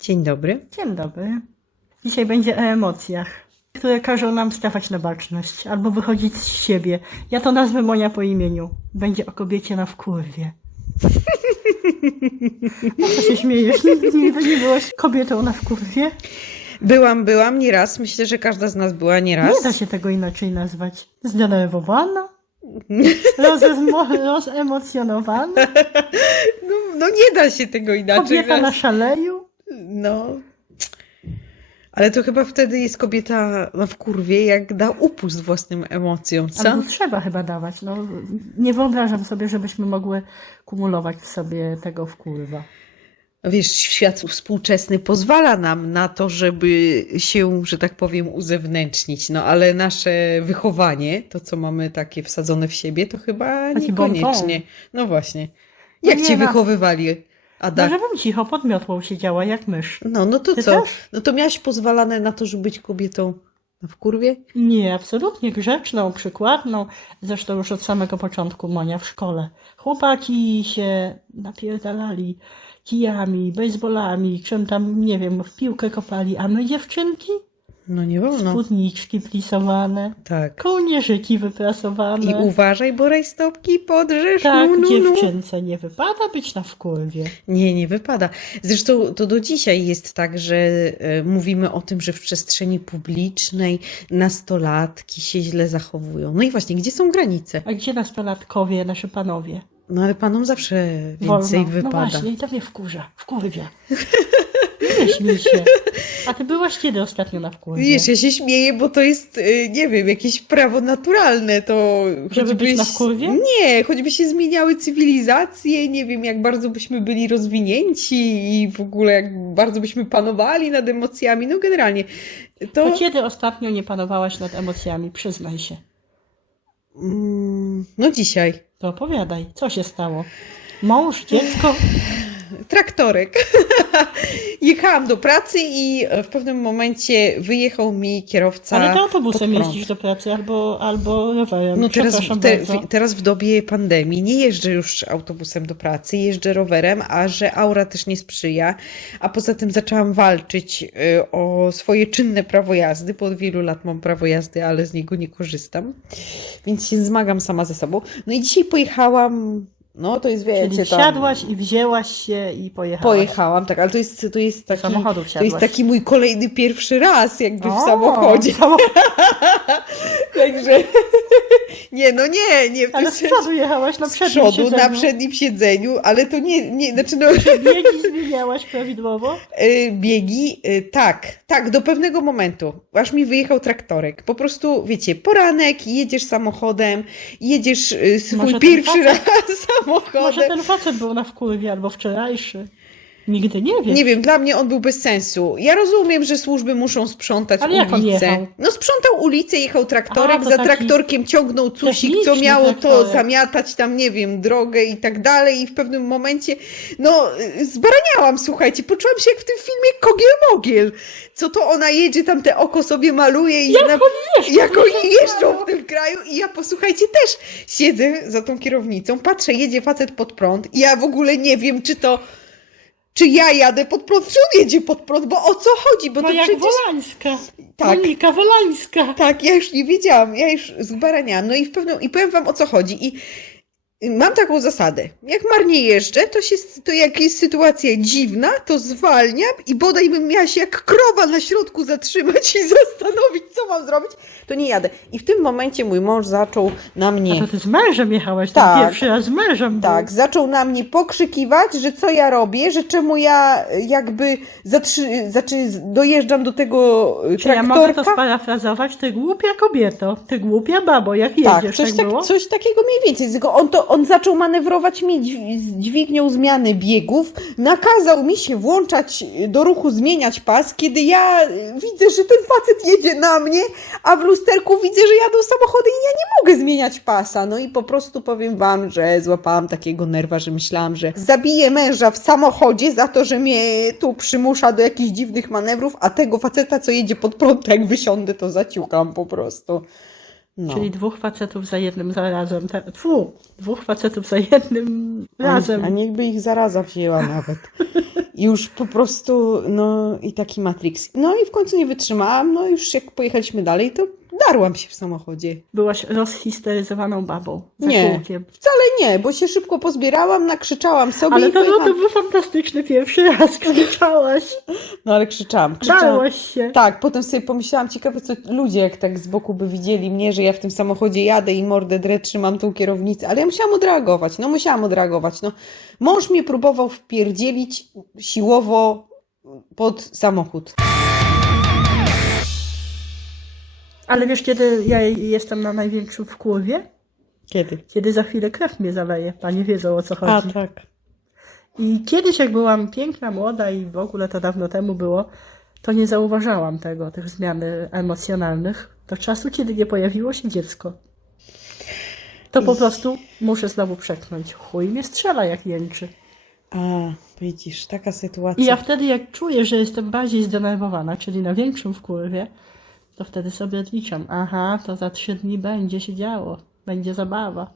Dzień dobry. Dzień dobry. Dzisiaj będzie o emocjach, które każą nam stawać na baczność albo wychodzić z siebie. Ja to nazwę Monia po imieniu. Będzie o kobiecie na wkurwie. Co się śmiejesz? Nigdy, nie byłaś kobietą na wkurwie? Byłam, byłam nieraz. Myślę, że każda z nas była nieraz. Nie da się tego inaczej nazwać. Zdenerwowana? Rozemocjonowana? No, no nie da się tego inaczej. Kobieta na szaleju? No. Ale to chyba wtedy jest kobieta no, w kurwie, jak da upust własnym emocjom, co? Albo trzeba chyba dawać. No, nie wyobrażam sobie, żebyśmy mogły kumulować w sobie tego wkurwa. Wiesz, świat współczesny pozwala nam na to, żeby się, że tak powiem, uzewnętrznić, no ale nasze wychowanie, to co mamy takie wsadzone w siebie, to chyba Taki niekoniecznie. No właśnie. No Jak nie cię ma- wychowywali, Ada? No, żebym cicho pod miotłą siedziała jak mysz. No, no to Ty co? też? No to miałaś pozwalane na to, żeby być kobietą w kurwie? Nie, absolutnie grzeczną, przykładną. Zresztą już od samego początku Monia w szkole. Chłopaki się napierdalali kijami, baseballami, czym tam, nie wiem, w piłkę kopali, a my dziewczynki? No nie wolno. Spódniczki plisowane, Tak. kołnierzyki wyprasowane. I uważaj, bo rajstopki podrzesz. Tak, no. dziewczynce nie wypada być na wkurwie. Nie, nie wypada. Zresztą to do dzisiaj jest tak, że e, mówimy o tym, że w przestrzeni publicznej nastolatki się źle zachowują. No i właśnie, gdzie są granice? A gdzie nastolatkowie, nasze panowie? No ale panom zawsze więcej Wolno. wypada. No właśnie, i to mnie wkurza. Wkurwia. Nie śmiej się. A ty byłaś kiedy ostatnio na wkurwie? Wiesz, ja się śmieję, bo to jest, y, nie wiem, jakieś prawo naturalne. To Żeby być na wkurwie? Nie, choćby się zmieniały cywilizacje, nie wiem, jak bardzo byśmy byli rozwinięci i w ogóle jak bardzo byśmy panowali nad emocjami. No generalnie. To, To kiedy ostatnio nie panowałaś nad emocjami? Przyznaj się. Mm, no dzisiaj. To opowiadaj, co się stało? Mąż, dziecko? Traktorek. Jechałam do pracy i w pewnym momencie wyjechał mi kierowca. Ale to autobusem jeździsz do pracy albo, albo rowerem. No teraz, te, w, teraz w dobie pandemii nie jeżdżę już autobusem do pracy, jeżdżę rowerem, a że aura też nie sprzyja. A poza tym zaczęłam walczyć y, o swoje czynne prawo jazdy, bo od wielu lat mam prawo jazdy, ale z niego nie korzystam. Więc się zmagam sama ze sobą. No i dzisiaj pojechałam, no to jest wiecie Czyli tam... wsiadłaś i wzięłaś się i pojechałaś. Pojechałam, tak, ale to jest, to jest taki, samochodu to jest taki mój kolejny pierwszy raz jakby w O, samochodzie. samochód. Także nie, no nie, nie. Ale z przodu jechałaś na z przednim przodu, na siedzeniu. przednim siedzeniu, ale to nie, nie znaczy no, Biegi zmieniałaś prawidłowo? y, biegi, y, tak, tak, do pewnego momentu, aż mi wyjechał traktorek. Po prostu, wiecie, poranek, jedziesz samochodem, jedziesz y, swój Może pierwszy raz facet- Może samochodem. ten facet był na wkurwie albo wczorajszy. Nigdy nie wiem. Nie wiem, dla mnie on był bez sensu. Ja rozumiem, że służby muszą sprzątać Ale jak on ulicę. jechał? No sprzątał ulicę, jechał traktorek, A, to za taki traktorkiem ciągnął cusik, co techniczny miało to traktorek. zamiatać tam, nie wiem, drogę i tak dalej i w pewnym momencie, no y, zbaraniałam, słuchajcie, poczułam się jak w tym filmie Kogiel Mogiel. Co to ona jedzie, tam te oko sobie maluje i Jak zna- oni jeżdżą? jak oni jeżdżą w tym kraju i ja posłuchajcie też siedzę za tą kierownicą, patrzę, jedzie facet pod prąd i ja w ogóle nie wiem, czy to czy ja jadę pod prąd, czy on jedzie pod prąd, bo o co chodzi, bo No to jak przecież... Wolańska. Tak. Monika Wolańska. Tak, ja już nie wiedziałam, ja już zbaraniałam. No i w pewnym, i powiem wam o co chodzi. I mam taką zasadę. Jak marnie jeżdżę, to, się, to jak jest sytuacja dziwna, to zwalniam i bodaj bym miała się jak krowa na środku zatrzymać i zastanowić, co mam zrobić, to nie jadę. I w tym momencie mój mąż zaczął na A mnie... to ty z mężem jechałaś, Tak. tak. pierwszy raz z mężem Tak, był. zaczął na mnie pokrzykiwać, że co ja robię, że czemu ja jakby zatrzy, znaczy dojeżdżam do tego y, Czy ja mogę to sparafrazować? Ty głupia kobieto, ty głupia babo, jak Tak, jedziesz, coś, tak tak, coś takiego mniej więcej. Tylko on, to, on zaczął manewrować z dźwignią zmiany biegów, nakazał mi się włączać do ruchu, zmieniać pas, kiedy ja y, widzę, że ten facet jedzie na mnie, a w lusterku widzę, że jadą samochody i ja nie mogę zmieniać pasa. No i po prostu powiem wam, że złapałam takiego nerwa, że myślałam, że zabiję męża w samochodzie za to, że mnie tu przymusza do jakichś dziwnych manewrów, a tego faceta, co jedzie pod prąd, jak wysiądę, to zaciukam po prostu. No. Czyli dwóch facetów za jednym zarazem. Tfu, dwóch facetów za jednym A razem. niechby ich zaraza wzięła nawet. już po prostu, no i taki Matrix. No i w końcu nie wytrzymałam, no już jak pojechaliśmy dalej, to darłam się w samochodzie. Byłaś rozhisteryzowaną babą. Za Nie. kółkiem. Wcale nie, bo się szybko pozbierałam, nakrzyczałam sobie Ale to, no, to pojechałam. był fantastyczny pierwszy raz. Krzyczałaś. No ale krzyczałam, krzyczałam. Się. Tak, potem sobie pomyślałam, ciekawe co ludzie jak tak z boku by widzieli mnie, że ja w tym samochodzie jadę i mordę drę, trzymam tą kierownicę, ale ja musiałam odreagować, no musiałam odreagować, no. Mąż mnie próbował wpierdzielić siłowo pod samochód. Ale wiesz, kiedy ja jestem na największym wkurwie? Kiedy? Kiedy za chwilę krew mnie zaleje. Panie wiedzą o co chodzi. tak. I kiedyś, jak byłam piękna, młoda i w ogóle to dawno temu było, to nie zauważałam tego, tych zmian emocjonalnych do czasu, kiedy nie pojawiło się dziecko. To po I- prostu muszę znowu przeknąć. Chuj mnie strzela, jak jęczy. A, widzisz, taka sytuacja. I ja wtedy, jak czuję, że jestem bardziej zdenerwowana, czyli na większym wkurwie, to wtedy sobie odliczam. Aha, to za trzy dni będzie się działo. Będzie zabawa.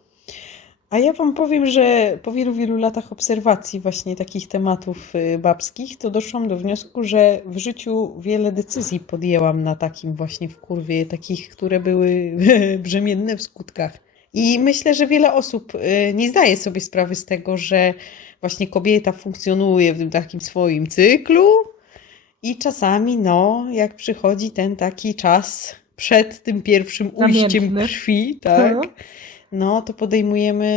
A ja wam powiem, że po wielu, wielu latach obserwacji właśnie takich tematów y, babskich, to doszłam do wniosku, że w życiu wiele decyzji podjęłam na takim właśnie wkurwie, takich, które były brzemienne w skutkach. I myślę, że wiele osób y, nie zdaje sobie sprawy z tego, że właśnie kobieta funkcjonuje w tym takim swoim cyklu i czasami, no, jak przychodzi ten taki czas przed tym pierwszym ujściem Namiętny. krwi, tak, Mhm. no to podejmujemy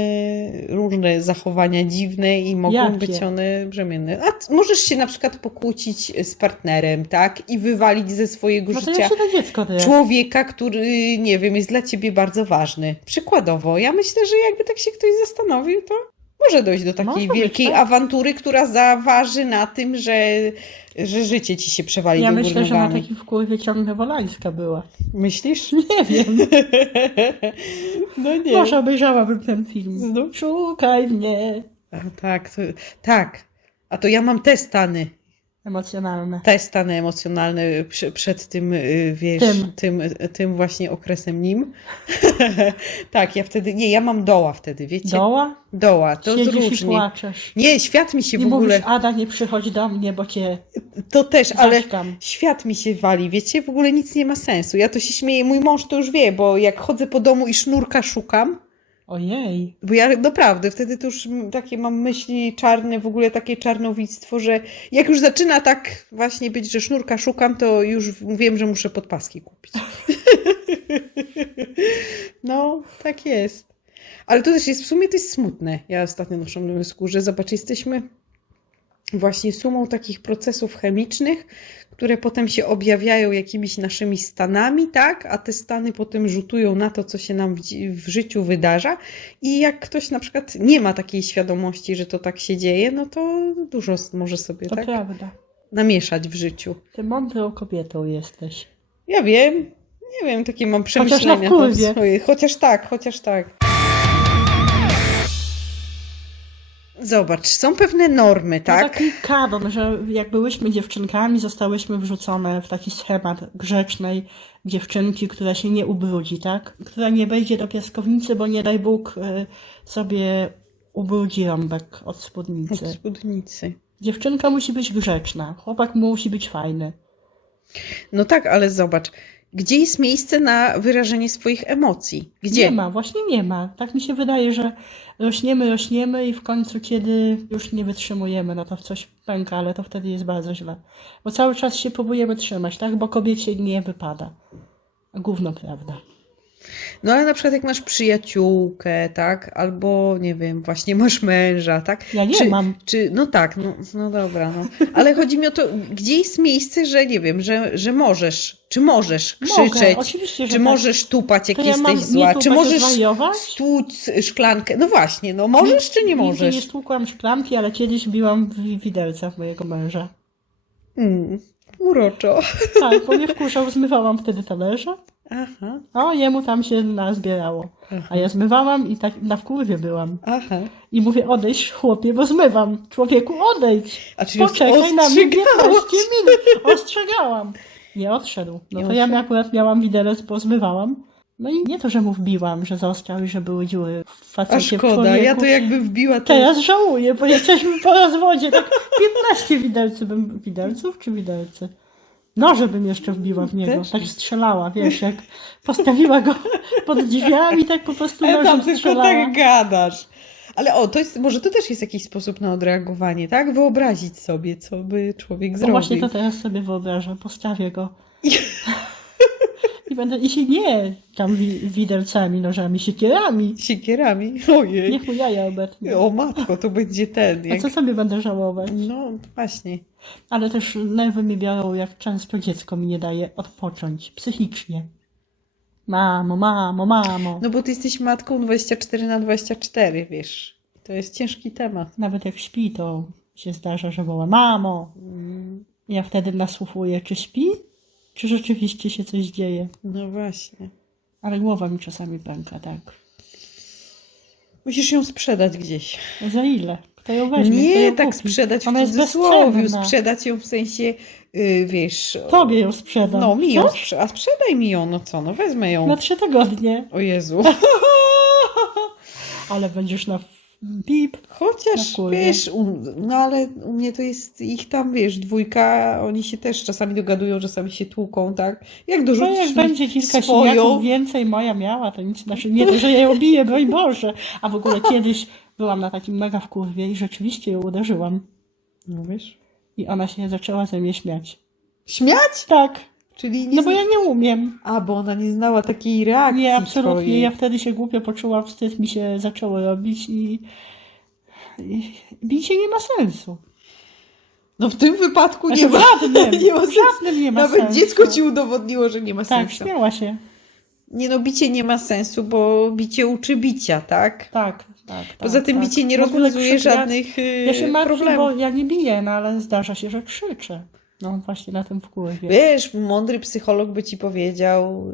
różne zachowania dziwne i mogą Jakie? być one brzemienne. A możesz się na przykład pokłócić z partnerem, tak? I wywalić ze swojego No życia dziecko człowieka, który, nie wiem, jest dla ciebie bardzo ważny. Przykładowo, ja myślę, że jakby tak się ktoś zastanowił, to może dojść do takiej Może być, wielkiej tak. awantury, która zaważy na tym, że, że życie ci się przewali Ja do myślę, że na nogami. takim wkurwie ciągle Wolańska była. Myślisz? Nie wiem. no nie. Może obejrzałabym ten film. Znów? Szukaj mnie. A, tak, to, tak. A to ja mam te stany. Emocjonalne. te stany emocjonalne przy, przed tym, y, wiesz, Tym. tym. Tym, właśnie okresem nim. tak, ja wtedy, nie, ja mam doła wtedy, wiecie? Doła? Doła, to Siedzisz i płaczesz. Nie, świat mi się I w ogóle, mówisz, Ada, nie przychodź do mnie, bo cię to też, ale zaćkam. świat mi się wali, wiecie? W ogóle nic nie ma sensu. Ja to się śmieję, mój mąż to już wie, bo jak chodzę po domu i sznurka szukam, Ojej. Bo ja naprawdę wtedy to już takie mam myśli czarne, w ogóle takie czarnowictwo, że jak już zaczyna tak właśnie być, że sznurka szukam, to już wiem, że muszę podpaski kupić. no, tak jest. Ale to też jest, w sumie jest smutne. Ja ostatnio do wniosku, że zobacz, jesteśmy właśnie sumą takich procesów chemicznych, które potem się objawiają jakimiś naszymi stanami, tak? A te stany potem rzutują na to, co się nam w, w życiu wydarza. I jak ktoś na przykład nie ma takiej świadomości, że to tak się dzieje, no to dużo może sobie To tak prawda. namieszać w życiu. Ty mądrą kobietą jesteś. Ja wiem, nie wiem, takie mam Chociaż na przemyślenia wpływie. swoje. Chociaż tak, chociaż tak. Zobacz, są pewne normy, No tak? taki kadon, że jak byłyśmy dziewczynkami, zostałyśmy wrzucone w taki schemat grzecznej dziewczynki, która się nie ubrudzi, tak? Która nie wejdzie do piaskownicy, bo nie daj Bóg y, sobie ubrudzi rąbek od spódnicy. Od spódnicy. Dziewczynka musi być grzeczna, chłopak musi być fajny. No tak, ale zobacz, gdzie jest miejsce na wyrażenie swoich emocji? Gdzie? Nie ma, właśnie nie ma. Tak mi się wydaje, że rośniemy, rośniemy i w końcu, kiedy już nie wytrzymujemy, no to w coś pęka, ale to wtedy jest bardzo źle. Bo cały czas się próbujemy trzymać, tak? Bo kobiecie nie wypada. Gówno prawda. No ale na przykład jak masz przyjaciółkę, tak? Albo nie wiem, właśnie masz męża, tak? Ja nie czy, mam. Czy, no tak, no, no dobra, no. Ale chodzi mi o to, gdzie jest miejsce, że nie wiem, że, że możesz, czy możesz Mogę, krzyczeć, że czy tak. możesz tupać, jak To ja jesteś mam zła, nie czy możesz stłuc szklankę. No właśnie, no możesz, czy nie Nigdy możesz? nie stłukłam szklanki, ale kiedyś biłam wi- widelca w mojego męża. Mm, uroczo. Tak, bo mnie wkurzał, zmywałam wtedy talerze, Aha, a jemu tam się nazbierało. A ja zmywałam i tak na wkurwie byłam. aha. I mówię, odejdź chłopie, bo zmywam. Człowieku, odejdź. A czyli Poczekaj na mnie 15 ostrzegałaś. minut. Ostrzegałam. Nie odszedł. No Nie to ja akurat miałam widelec, bo zmywałam. No i nie to, że mu wbiłam, że został i że były dziury w A facecie w szkoda, ja to jakby wbiła to... Teraz żałuję, bo jesteśmy po rozwodzie. Tak 15 widelców bym... Widelców czy widelcy? Noże bym jeszcze wbiła w niego. Też. Tak strzelała, wiesz, jak postawiła go pod drzwiami, tak po prostu Ale tam nożem tylko strzelała. tak gadasz. Ale o, to jest, może to też jest jakiś sposób na odreagowanie, tak? Wyobrazić sobie, co by człowiek No zrobił. właśnie to teraz sobie wyobrażam, postawię go. I będę, i się nie tam wi- widelcami, nożami, siekierami. Siekierami. Ojej. Niech mu jaja obetnie. O matko, to będzie ten. A Jak... co sobie będę żałować? No właśnie. Ale też nerwy mi biorą, jak często dziecko mi nie daje odpocząć psychicznie. Mamo, mamo, mamo. No bo ty jesteś matką 24 na 24, wiesz. To jest ciężki temat. Nawet jak śpi, to się zdarza, że woła mamo. Ja wtedy nasłuchuję, czy śpi, czy rzeczywiście się coś dzieje. No właśnie. Ale głowa mi czasami pęka, tak. Musisz ją sprzedać gdzieś. No za ile? Kto ją weźmie? Nie ją tak kupi? sprzedać w Ona cudzysłowie. Sprzedać ją w sensie, yy, wiesz... Tobie ją sprzedam. No mi ją sprzedaj. A sprzedaj mi ją, no co? No wezmę ją. Na trzy tygodnie. O Jezu. Ale będziesz na bip. Chociaż, wiesz, u, no ale u mnie to jest ich tam, wiesz, dwójka, oni się też czasami dogadują, czasami się tłuką, tak? Jak No dorzucisz jak będzie kilka swoją, siniaków więcej moja miała, to nic, znaczy nie to, że ja ją biję, broń Boże. A w ogóle kiedyś byłam na takim mega wkurwie i rzeczywiście ją uderzyłam. no wiesz, I ona się zaczęła ze mnie śmiać. śmiać? Tak, Czyli nie no bo ja nie umiem. A, bo ona nie znała takiej reakcji Nie, absolutnie. twojej. Ja wtedy się głupio poczułam, wstyd mi się zaczęło robić i, i bicie nie ma sensu. No w tym wypadku Znaczy, nie ma, w żadnym, nie ma sensu. nie ma Nawet sensu. dziecko ci udowodniło, że nie ma Tak, sensu. śmiała się. Nie no, bicie nie ma sensu, bo bicie uczy bicia, tak? Tak, tak. Poza tak, tym tak. bicie nie rozwiązuje krzyk, ja- żadnych yy, Ja się martwię, problemów. bo ja nie biję, no ale zdarza się, że krzyczę. No właśnie na tym wkurwie. Wiesz, mądry psycholog by ci powiedział,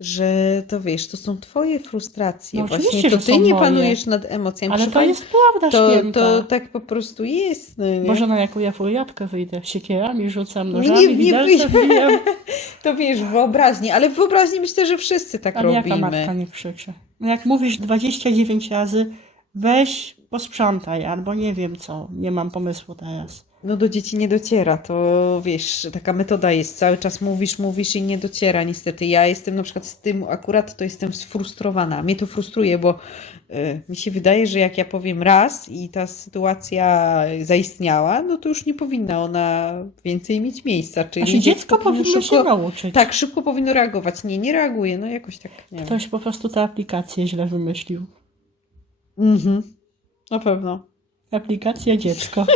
że to wiesz, to są twoje frustracje. No Właśnie oczywiście, to że ty nie moje. panujesz nad emocjami. Ale to jest prawda to, święta. to tak po prostu jest. No, nie? Może na jaką ja furiatkę wyjdę, siekierami rzucam, Nie, nożami, nie widelcem wyjdę. To wiesz, wyobraźni, ale w wyobraźni myślę, że wszyscy tak Ale jaka robimy. matka nie krzyczy? No Jak mówisz 29 razy, weź posprzątaj, albo nie wiem co, nie mam pomysłu teraz. No do dzieci nie dociera, to wiesz, taka metoda jest, cały czas mówisz, mówisz i nie dociera niestety. Ja jestem na przykład z tym, akurat to jestem sfrustrowana. Mnie to frustruje, bo y, mi się wydaje, że jak ja powiem raz i ta sytuacja zaistniała, no to już nie powinna ona więcej mieć miejsca. Czyli Znaczy dziecko powinno się szybko, nauczyć. Tak, szybko powinno reagować. Nie, nie reaguje, no jakoś tak, nie wiem. Ktoś po prostu tę aplikację źle wymyślił. Mhm. Na pewno. Aplikacja dziecko.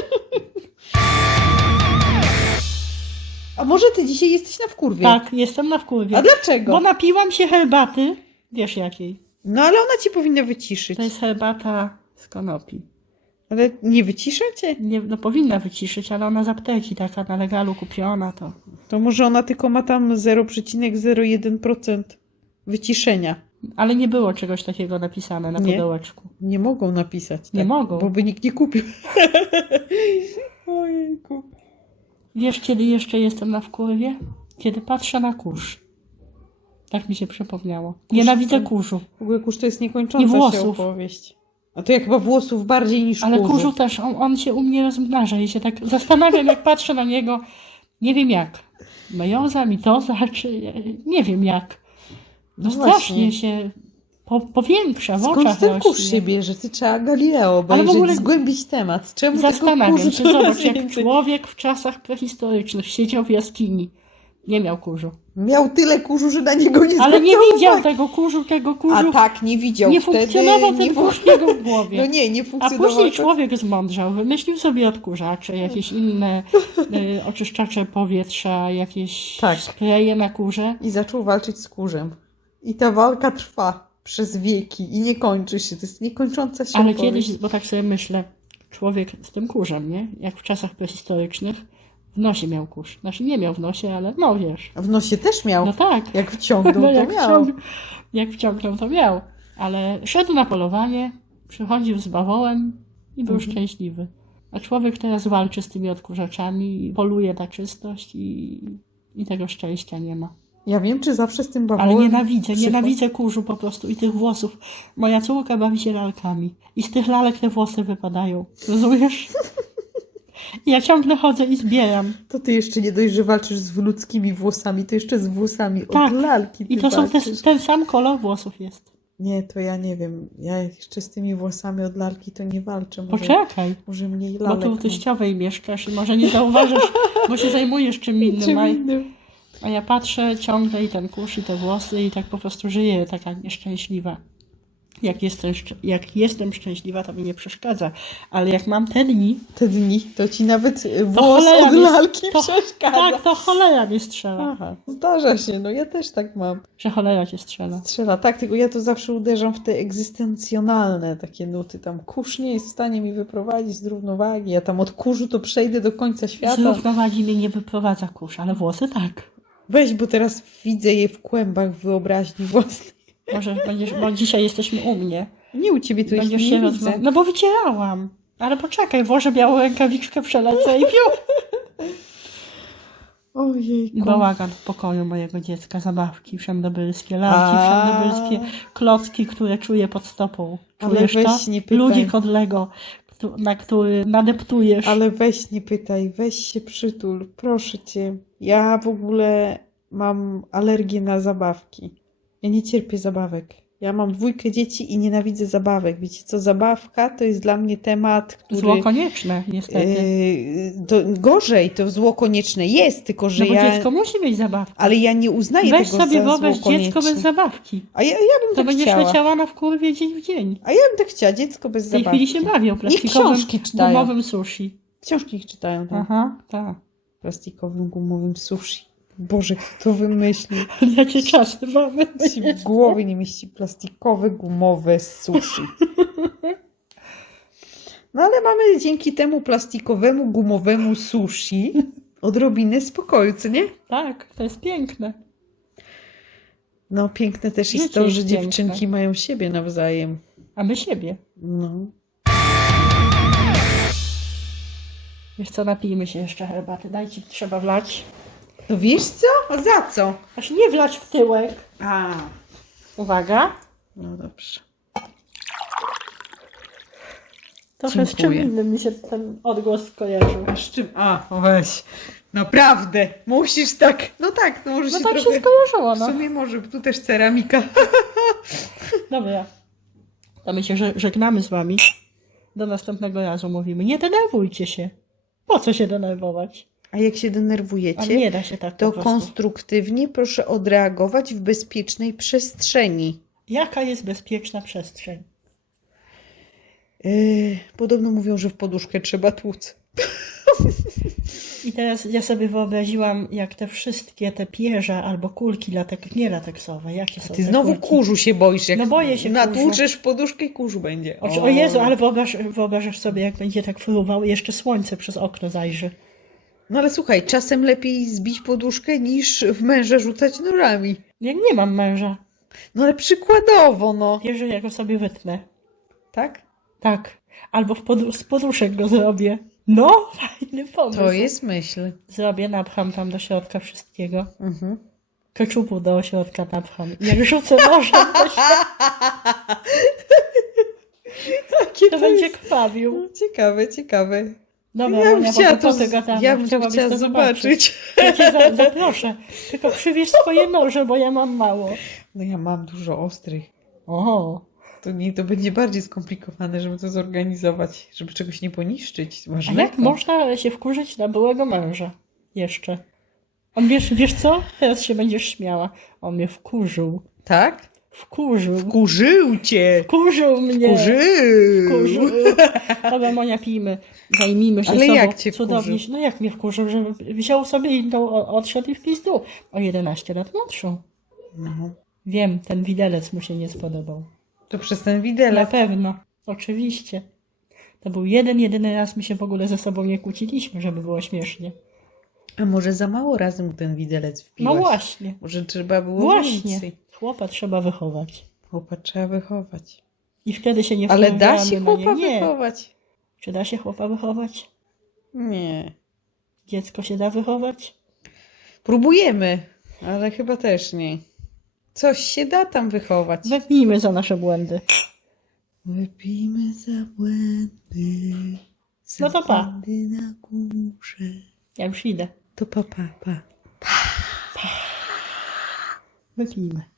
A może ty dzisiaj jesteś na wkurwie? Tak, jestem na wkurwie. A dlaczego? Bo napiłam się herbaty, wiesz jakiej. No ale ona ci powinna wyciszyć. To jest herbata z konopi. Ale nie wycisza cię? Nie, no powinna wyciszyć, ale ona z apteki, taka na legalu kupiona, to... To może ona tylko ma tam 0,01% wyciszenia. Ale nie było czegoś takiego napisane na Nie? pudełeczku. Nie mogą napisać. Nie tak, mogą. Bo by nikt nie kupił. Ojejku. Wiesz, kiedy jeszcze jestem na wkurwie? Kiedy patrzę na kurz. Tak mi się przypomniało. Nienawidzę kurzu. W ogóle kurz to jest niekończąca I się włosów. opowieść. A to ja chyba włosów bardziej niż Ale kurzu. kurzu też, on, on się u mnie rozmnaża i się tak zastanawiam, jak patrzę na niego. Nie wiem jak. Mejoza, mitoza, czy nie wiem jak. No No strasznie się po, powiększa w Skąd oczach ten kurz rośnie. się bierze? Ty trzeba Galileo obejrzeć, w ogóle zgłębić temat. Czemu tego Zastanawiam kurzu się, zobacz, jak człowiek w czasach prehistorycznych siedział w jaskini. Nie miał kurzu. Miał tyle kurzu, że na niego nie Ale nie widział uwagi. tego kurzu, tego A kurzu. tak, nie widział. nie Wtedy funkcjonował nie ten fu- kurz w jego głowie. No nie, nie A funkcjonował. później to- człowiek zmądrzał, wymyślił sobie odkurzacze, jakieś inne y, oczyszczacze powietrza, jakieś Tak. spreje na kurze. I zaczął walczyć z kurzem. I ta walka trwa przez wieki i nie kończy się. To jest niekończąca się Ale opowieść. kiedyś, bo tak sobie myślę, człowiek z tym kurzem, nie? Jak w czasach prehistorycznych, w nosie miał kurz. Znaczy nie miał w nosie, ale no wiesz. W nosie też miał. No tak. Jak wciągnął, No to jak, miał. wciąg, jak wciągnął, to miał. Ale szedł na polowanie, przychodził z bawołem i był Mhm. szczęśliwy. A człowiek teraz walczy z tymi odkurzaczami, poluje na czystość i, i tego szczęścia nie ma. Ja wiem, czy zawsze z tym bawołem. Ale nienawidzę, przychodzi- nienawidzę kurzu po prostu i tych włosów. Moja córka bawi się lalkami i z tych lalek te włosy wypadają. Rozumiesz? Ja ciągle chodzę i zbieram. To ty jeszcze nie dość, że walczysz z ludzkimi włosami, to jeszcze z włosami Tak. od lalki I to są te, walczysz. ten sam kolor włosów jest. Nie, to ja nie wiem. Ja jeszcze z tymi włosami od lalki to nie walczę. Może, Poczekaj, może mniej bo lalek. tu w teściowej mieszkasz i może nie zauważysz, bo się zajmujesz czym innym. Czym innym. A ja patrzę ciągle i ten kurz i te włosy i tak po prostu żyję taka nieszczęśliwa. Jak jestem, jak jestem szczęśliwa, to mi nie przeszkadza. Ale jak mam te dni, Te dni, to ci nawet y, To włos cholera od mi- lalki to- przeszkadza. tak, to cholera mnie strzela. Aha, zdarza się, no ja też tak mam. Że cholera cię strzela. Strzela, tak, tylko ja to zawsze uderzam w te egzystencjonalne takie nuty. Tam kurz nie jest w stanie mi wyprowadzić z równowagi. Ja tam od kurzu to przejdę do końca Z świata. równowagi mnie nie wyprowadza kurz, ale włosy tak. Weź, bo teraz widzę je w kłębach wyobraźni własnej. Może będziesz, bo dzisiaj jesteśmy u mnie. Nie u ciebie to jest Będziesz nie się widzę. No bo wycierałam. Ale poczekaj, włożę białą rękawiczkę, przelecę i piu. Ojej, Bałagan w pokoju mojego dziecka, zabawki wszędobylskie, lalki wszędobylskie, klocki, które czuję pod stopą. Ale Czujesz weź to? nie pytaj. Ludzik od Lego, na który nadeptujesz. Ale weź nie pytaj, weź się przytul, proszę cię. Ja w ogóle mam alergię na zabawki. Ja nie cierpię zabawek. Ja mam dwójkę dzieci i nienawidzę zabawek. Wiecie co, zabawka to jest dla mnie temat, który... Zło konieczne, niestety. Yy, to gorzej, to zło konieczne jest, tylko że no bo ja... dziecko musi mieć zabawkę. Ale ja nie uznaję Weź tego sobie za wyobraź zło dziecko bez zabawki. A ja, ja bym To tak będziesz chciała. leciała na wkurwie dzień w dzień. A ja bym tak chciała, dziecko bez W tej zabawki. chwili się bawią plastikowym, książki czytają. gumowym sushi. Książki ich czytają tam. Aha, tak. Plastikowym, gumowym sushi. Boże, kto to wymyślił? Ale jakie czasy mamy. Się w głowie nie mieści plastikowe, gumowe sushi. No ale mamy dzięki temu plastikowemu, gumowemu sushi odrobinę spokoju, co nie? Tak, to jest piękne. No piękne też jest to, jest że piękne. dziewczynki mają siebie nawzajem. A my siebie. No. Wiesz co, napijmy się jeszcze herbaty. Dajcie, trzeba wlać. No wiesz co? A za co? Aż nie wlać w tyłek. A, Uwaga. no dobrze. Trochę z czym Dziękuję. innym mi się ten odgłos skojarzył. A z czym? A, o weź. Naprawdę, musisz tak. No tak, to może No się tak trochę... się skojarzyło, W no. sumie może, tu też ceramika. Dobra. To my się żeg- żegnamy z wami. Do następnego razu mówimy. Nie denerwujcie się. Po co się denerwować? A jak się denerwujecie, się tak to po prostu. konstruktywnie proszę odreagować w bezpiecznej przestrzeni. Jaka jest bezpieczna przestrzeń? Yy, podobno mówią, że w poduszkę trzeba tłuc. I teraz ja sobie wyobraziłam, jak te wszystkie te pierze albo kulki latek, nie lateksowe, jakie są Ty te znowu kulki? kurzu się boisz. Jak No boję się Natłuczesz w poduszkę i kurzu będzie. O, o Jezu, ale wyobraż, wyobrażasz sobie, jak będzie tak fruwał i jeszcze słońce przez okno zajrzy. No ale słuchaj, czasem lepiej zbić poduszkę niż w męża rzucać nurami. Jak nie mam męża, No ale przykładowo, no. wiesz, że ja go sobie wytnę. Tak? Tak. Albo w z poduszek go zrobię. No, fajny pomysł. To jest myśl. Zrobię, napcham tam do środka wszystkiego. Mhm. Keczupu do środka napcham. Jak rzucę nożem, to, się, Jakie to będzie krwawił. Ciekawe, ciekawe. Dobra, ja bym Monia, chciała to, gadamy. ja bym chciała to zobaczyć. Ja cię za, zaproszę. Tylko przywieź swoje noże, bo ja mam mało. No ja mam dużo ostrych. O, To nie, to będzie bardziej skomplikowane, żeby to zorganizować, żeby czegoś nie poniszczyć. a Ważnego. jak można się wkurzyć na byłego męża? Jeszcze. On wiesz, wiesz co? Teraz się będziesz śmiała. On mnie wkurzył. Tak? Wkurzył. Wkurzył cię! Wkurzył mnie. Wkurzył! Wkurzył. Dobra, Monia, pijmy. Zajmijmy się Ale sobą. jak cię Cudownie. wkurzył? No jak mnie wkurzył, że wziął sobie inną, o- odszedł i w pizdu. O 11 lat młodszą. No, Wiem, ten widelec mu się nie spodobał. to przez ten Na widelec. pewno. Oczywiście. To był jeden, jedyny raz my się w ogóle ze sobą nie kłóciliśmy, żeby było śmiesznie. A może za mało razy mu ten widelec wpiłaś? No właśnie. Może trzeba było Właśnie. więcej. Chłopa trzeba wychować. Chłopa trzeba wychować. I wtedy się nie Ale da wkurwiamy się na chłopa Nie. wychować? Czy da się chłopa wychować? Nie. Dziecko się da wychować? Próbujemy. ale chyba też nie. Coś się da tam wychować. Wypijmy za nasze błędy. Wypijmy za błędy. Za No to pa. błędy na górze. Ja już idę. To pa, pa, pa. Wypijmy.